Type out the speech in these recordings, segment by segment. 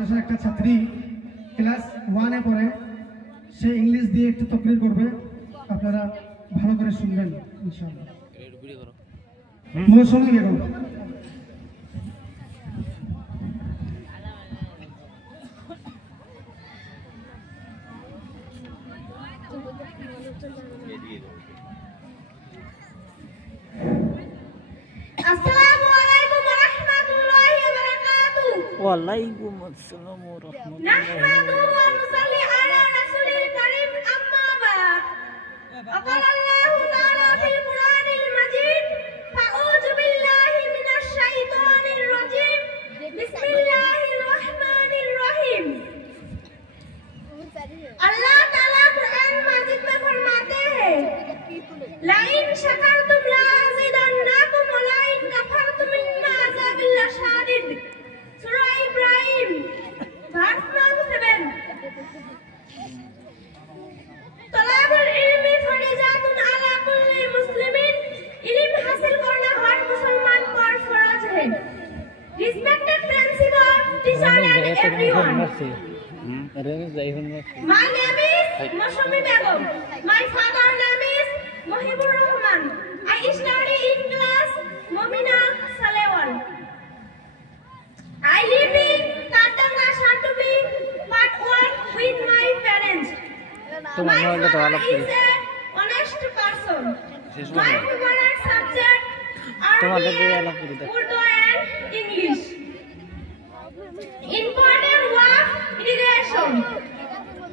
মাদ্রাসার একটা ছাত্রী ক্লাস 1 এ পড়ে, সে ইংলিশ দিয়ে একটু তকরির করবে, আপনারা ভালো করে শুনবেন ইনশাআল্লাহ। মৌসুমী Begum. Assalamualaikum warahmatullahi wabarakatuh. Waalaikumsalam warahmatullahi Nahmaduhu wa nusalli ala rasulil karim, amma ba'd. Qala Allahu ta'ala fil Qur'anil Majid, fa'udzu billahi minasy syaithanir rajim. Bismillahirrahmanirrahim. Allah Ta'ala Quran Majid में फरमाते हैं, लाइन शकरतुम लाज़िदन्नकुम व लाइन कफरतुम इन्न अज़ाबी लशादीद। सूरा Ibrahim verse number 7। तलाबुल इल्मी फरीज़ातुन अला कुल्ली मुस्लिमिन। इल्म हासिल करना हर मुसलमान पर फर्ज है। Respected principal, teacher and everyone. My name is Mashumi Begum. My father's name is Mohibur Rahman. I study in class Momina Salewal. I live in Tatanga Shantupi, Part 1 with my parents. My father is an honest person. My favorite subject are Urdu and English. Important work, irrigation.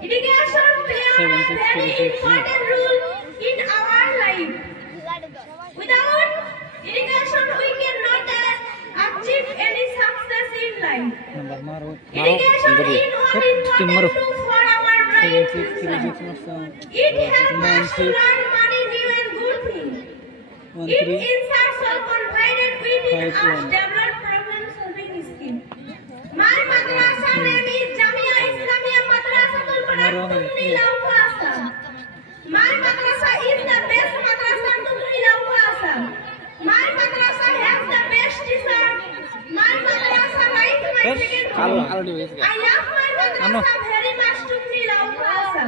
Irrigation plays a very important role in our life. Without irrigation, we cannot achieve any success in life. Irrigation is only important for our brain future. It helps us to learn many new and good things. It insights are confided within us develop problem-solving skills. My madrasa name is Jamia Islamia Madrasatul Quran Nilauasa. My madrasa is the best madrasa to Nilauasa. My madrasa has the best teacher. My madrasa writes my second home. I love my madrasa very much to Nilauasa.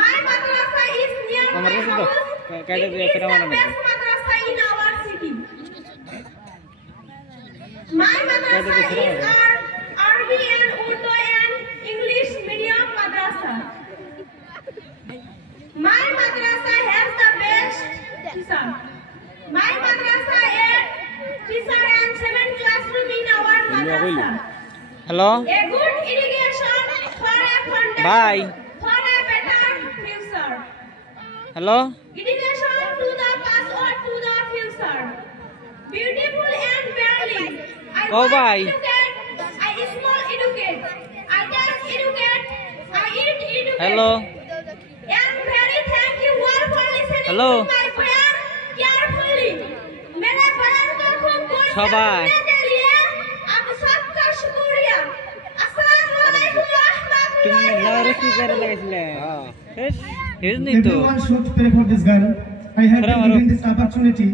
My madrasa is near my house. It is the best madrasa in our city. My madrasa is Arabic and Urdu and English medium madrasa. My madrasa has the best teacher. My madrasa has teacher and 7 classroom in our madrasa. Hello. A good irrigation for a foundation. Bye. For a better future. Hello. Irrigation to the past or to the future. Beautiful and barely. Go bye. I small educate. I touch educate. I eat educate. Hello. And very thank you all for listening Hello. to my prayer carefully. मेरे बयान को खूब गौर से सबाय। सुनने के लिए आप सबका शुक्रिया। अस्सलाम वालेकुम তুমি रहमतुल्लाहि व লাউড স্পিকারে बरकातुहू। লাগাইছিলে হেজ নি তো Everyone should pray for this girl. I have been given this opportunity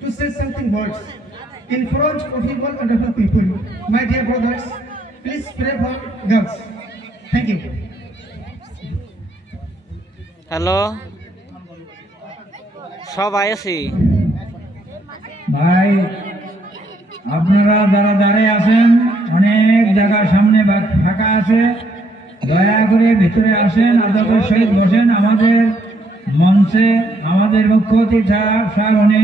to say something words in front of people and other people. My dear brothers, please pray for girls. Thank you. Hello সবাই আছি ভাই আপনারা যারা দাঁড়িয়ে আছেন, অনেক জায়গার সামনে ফাঁকা আছে, দয়া করে ভিতরে আসেন, আদবের সহিত বসেন। আমাদের মঞ্চে আমাদের মুখ্য অতিথি সাহেব উনি